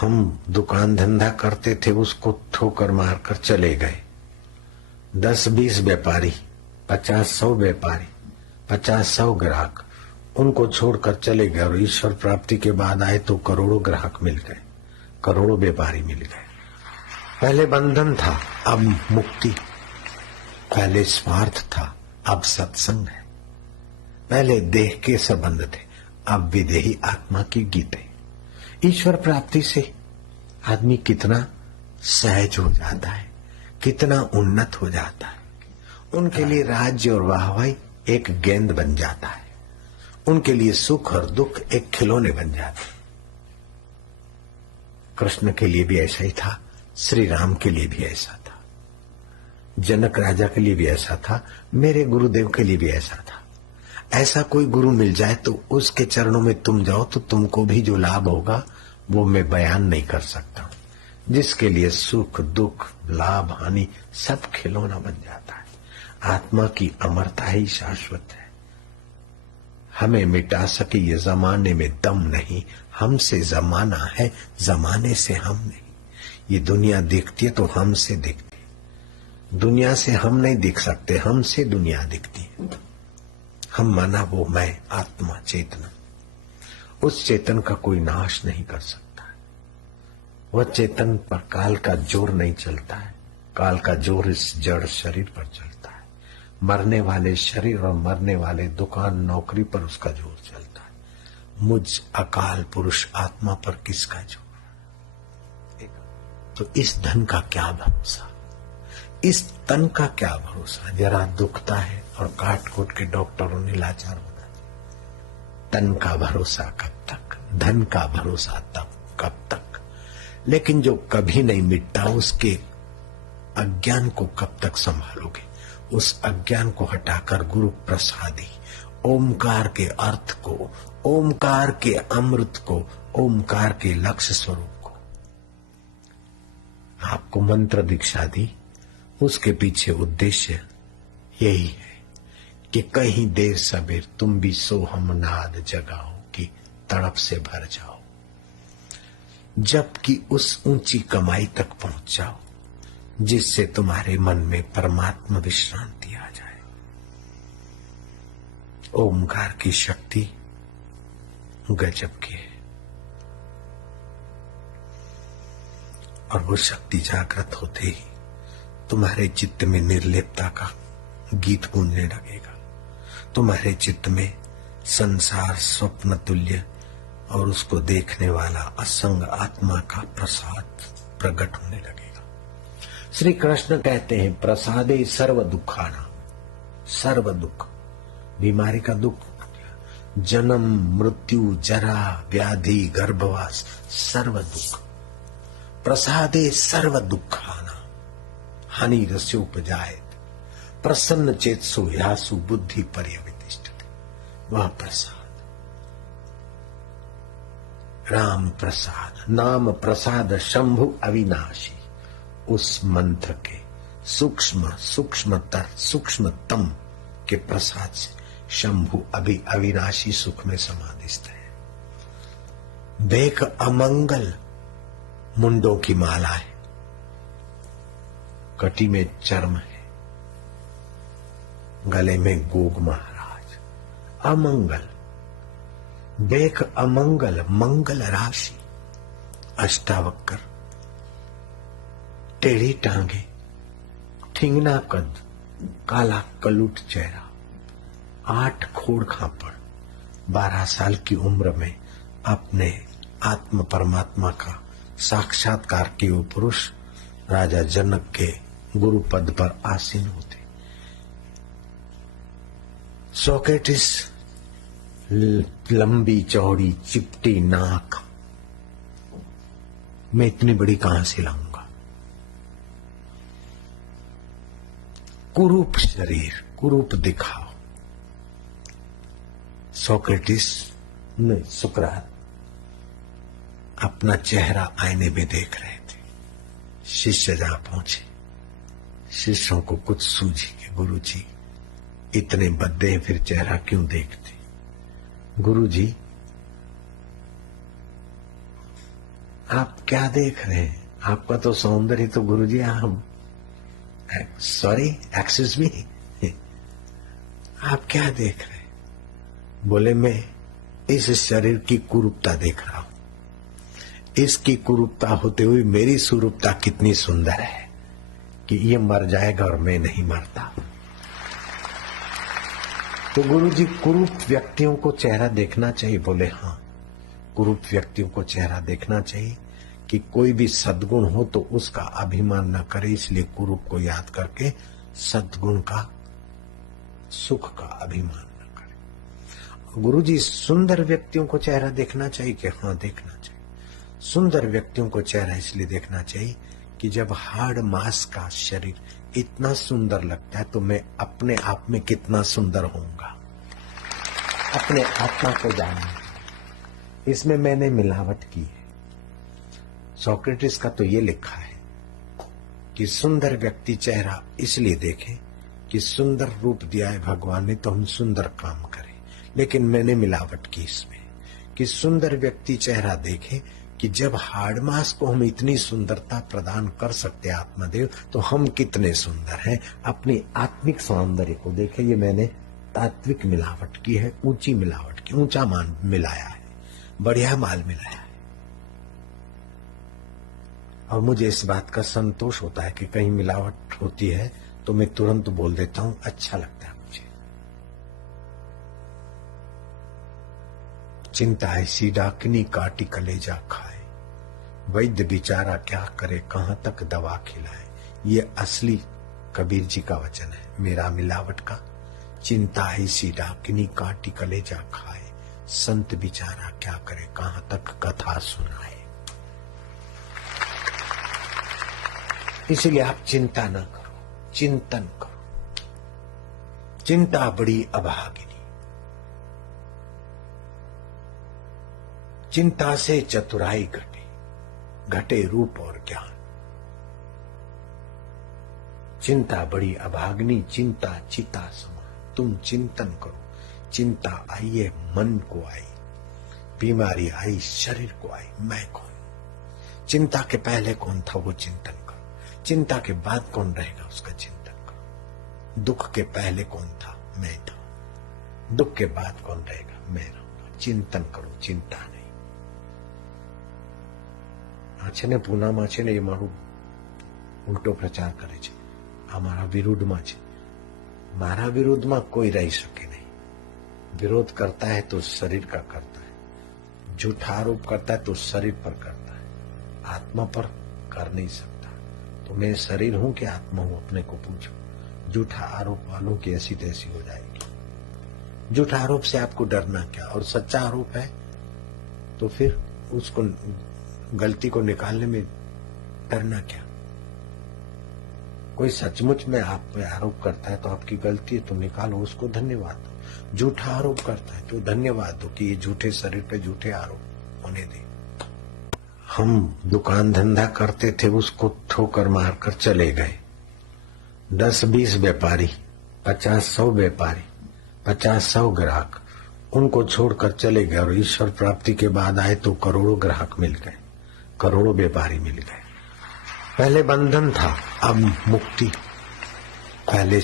हम दुकान धंधा करते थे, उसको ठोकर मारकर चले गए। 10-20 व्यापारी, 50-100 व्यापारी, 50-100 ग्राहक, उनको छोड़कर चले गए और ईश्वर प्राप्ति के बाद आए तो करोड़ों ग्राहक मिल गए, करोड़ों व्यापारी मिल गए। पहले बंधन था, अब मुक्ति। पहले स्वार्थ था, अब सत्संग है। पहले देह के संबंध थे, अब विदेही आत्मा की गीते। ईश्वर प्राप्ति से आदमी कितना सहज हो जाता है, कितना उन्नत हो जाता है। उनके लिए राज्य और वाहवाही एक गेंद बन जाता है, उनके लिए सुख और दुख एक खिलौने बन जाते हैं। कृष्ण के लिए भी ऐसा ही था, श्री राम के लिए भी ऐसा था, जनक राजा के लिए भी ऐसा था, मेरे गुरुदेव के लिए भी ऐसा था। ऐसा कोई गुरु मिल जाए तो उसके चरणों में तुम जाओ तो तुमको भी जो लाभ होगा वो मैं बयान नहीं कर सकता। जिसके लिए सुख दुख लाभ हानि सब खिलौना बन जाता है। आत्मा की अमरता ही शाश्वत है। हमें मिटा सके ये जमाने में दम नहीं, हमसे जमाना है, जमाने से हम नहीं। ये दुनिया दिखती है तो हमसे दिखती है। दुनिया से हम नहीं दिख सकते, हमसे दुनिया दिखती है। हम माना वो मैं आत्मा चेतना, उस चेतन का कोई नाश नहीं कर सकता है। वह चेतन पर काल का जोर नहीं चलता है। काल का जोर इस जड़ शरीर पर चलता है। मरने वाले शरीर और मरने वाले दुकान नौकरी पर उसका जोर चलता है। मुझ अकाल पुरुष आत्मा पर किसका जोर? तो इस धन का क्या भरोसा, इस तन का क्या भरोसा? जरा दुखता है और काट कोट के डॉक्टरों ने लाचार बना दिया। तन का भरोसा कब तक, धन का भरोसा तब कब तक? लेकिन जो कभी नहीं मिटता उसके अज्ञान को कब तक संभालोगे? उस अज्ञान को हटाकर गुरु प्रसादी ओमकार के अर्थ को, ओमकार के अमृत को, ओमकार के लक्ष्य स्वरूप को। आपको मंत्र दीक्षा दी, उसके पीछे उद्देश्य यही है कि कहीं देर सबेर तुम भी सोहम नाद जगाओ कि तड़प से भर जाओ, जबकि उस ऊंची कमाई तक पहुंच जाओ जिससे तुम्हारे मन में परमात्मा विश्रांति आ जाए। ओमकार की शक्ति गजब की है और वो शक्ति जागृत होते ही तुम्हारे चित्त में निर्लेपता का गीत गूंजने लगेगा। तुम्हारे चित्त में संसार स्वप्न तुल्य और उसको देखने वाला असंग आत्मा का प्रसाद प्रकट होने लगेगा। श्री कृष्ण कहते हैं प्रसादे सर्व दुखाना, सर्व दुख, बीमारी का दुख, जन्म मृत्यु जरा व्याधि गर्भवास सर्व दुख, प्रसादे सर्व दुखाना हानि रस्योपजायत प्रसन्न चेतसो यासु बुद्धि पर्यवतिष्ठते। वह प्रसाद राम प्रसाद, नाम प्रसाद शंभु अविनाशी, उस मंत्र के सूक्ष्म सूक्ष्मतर सूक्ष्मतम के प्रसाद से शंभु अविनाशी सुख में समाधिस्थ है। बेक अमंगल मुंडों की माला है, कटी में चर्म है, गले में गोग महाराज। अमंगल, बेक अमंगल, मंगल राशि, अष्टावक्र, टेढ़ी टांगे, ठिंगना कद, काला कलुट चेहरा, 8 खोड़ खापड़, 12 साल की उम्र में अपने आत्म परमात्मा का साक्षात्कार किए वो पुरुष राजा जनक के गुरु पद पर आसीन होते। सोक्रेटिस लंबी चौड़ी चिपटी नाक, मैं इतनी बड़ी कहां से लाऊंगा? कुरूप शरीर, कुरूप दिखाओ। सोक्रेटिस ने, सुकरात अपना चेहरा आईने में देख रहे थे। शिष्य जहां पहुंचे, शिष्यों को कुछ सूझी कि गुरुजी इतने बद्दे फिर चेहरा क्यों देखते? गुरुजी आप क्या देख रहे हैं? आपका तो सौंदर्य तो गुरुजी हम सॉरी एक्सक्यूज मी, आप क्या देख रहे हैं? बोले मैं इस शरीर की कुरूपता देख रहा हूं। इसकी कुरूपता होते हुए मेरी स्वरूपता कितनी सुंदर है कि ये मर जाएगा और मैं नहीं मरता। तो गुरुजी कुरूप व्यक्तियों को चेहरा देखना चाहिए? बोले हाँ, कुरूप व्यक्तियों को चेहरा देखना चाहिए कि कोई भी सद्गुण हो तो उसका अभिमान न करे, इसलिए कुरूप को याद करके सद्गुण का सुख का अभिमान न करे। गुरुजी सुंदर व्यक्तियों को चेहरा देखना चाहिए कि हाँ देखना चाहिए। सुंदर व्यक्तियों को चेहरा इसलिए देखना चाहिए कि जब हाड़ मांस का शरीर इतना सुंदर लगता है तो मैं अपने आप में कितना सुंदर होऊंगा। अपने आत्मा को जानना, इसमें मैंने मिलावट की है। सोक्रेटिस का तो ये लिखा है कि सुंदर व्यक्ति चेहरा इसलिए देखे कि सुंदर रूप दिया है भगवान ने तो हम सुंदर काम करें, लेकिन मैंने मिलावट की इसमें कि सुंदर व्यक्ति चेहरा देखे कि जब हाड़ मांस को हम इतनी सुंदरता प्रदान कर सकते आत्मदेव तो हम कितने सुंदर हैं। अपनी आत्मिक सौंदर्य को देखे, ये मैंने तात्विक मिलावट की है, ऊंची मिलावट की, ऊंचा मान मिलाया है, बढ़िया माल मिलाया है। और मुझे इस बात का संतोष होता है कि कहीं मिलावट होती है तो मैं तुरंत बोल देता हूं, अच्छा लगता है मुझे। चिंता ऐसी डाकनी काटी कलेजा खाए, वैद्य बेचारा क्या करे कहां तक दवा खिलाए। ये असली कबीर जी का वचन है, मेरा मिलावट का। चिंता ऐसी डाकनी काटी कलेजा खाए, संत बेचारा क्या करे कहां तक कथा सुनाए। इसलिए आप चिंता न करो, चिंतन करो। चिंता बड़ी अभागिनी, चिंता से चतुराई घटे, घटे रूप और ज्ञान। चिंता बड़ी अभाग्नि, चिंता चिता समा। तुम चिंतन करो, चिंता आई है मन को आई, बीमारी आई शरीर को आई, मैं कौन? चिंता के पहले कौन था वो चिंतन करो, चिंता के बाद कौन रहेगा उसका चिंतन करो। दुख के पहले कौन था? मैं था। दुख के बाद कौन रहेगा? मैं रहूंगा। चिंतन करो, चिंता नहीं। છે ને પૂનામાં છે ને એ મારું ઉલટો પ્રચાર કરે છે, આ મારા વિરુદ્ધમાં છે। મારા વિરુદ્ધમાં કોઈ રહી શકે नहीं। विरोध करता है तो शरीर का करता है, झूठा आरोप करता है तो शरीर पर करता है, आत्मा पर कर नहीं सकता। तो मैं शरीर हूं कि आत्मा हूं, अपने को पूछो। झूठा आरोप वालों की ऐसी तैसी हो जाएगी। झूठा आरोप से आपको डरना क्या? और सच्चा आरोप है तो फिर उसको गलती को निकालने में डरना क्या? कोई सचमुच में आप पे आरोप करता है तो आपकी गलती है तो निकालो, उसको धन्यवाद दो। झूठा आरोप करता है तो धन्यवाद दो कि ये झूठे शरीर पे झूठे आरोप होने दे। हम दुकान धंधा करते थे, उसको ठोकर मारकर चले गए। 10-20 व्यापारी, 50-100 व्यापारी, 50-100 ग्राहक, उनको छोड़कर चले गए और ईश्वर प्राप्ति के बाद आए तो करोड़ों ग्राहक मिल गए, करोड़ों व्यापारी मिल गए। पहले बंधन था, अब मुक्ति। पहले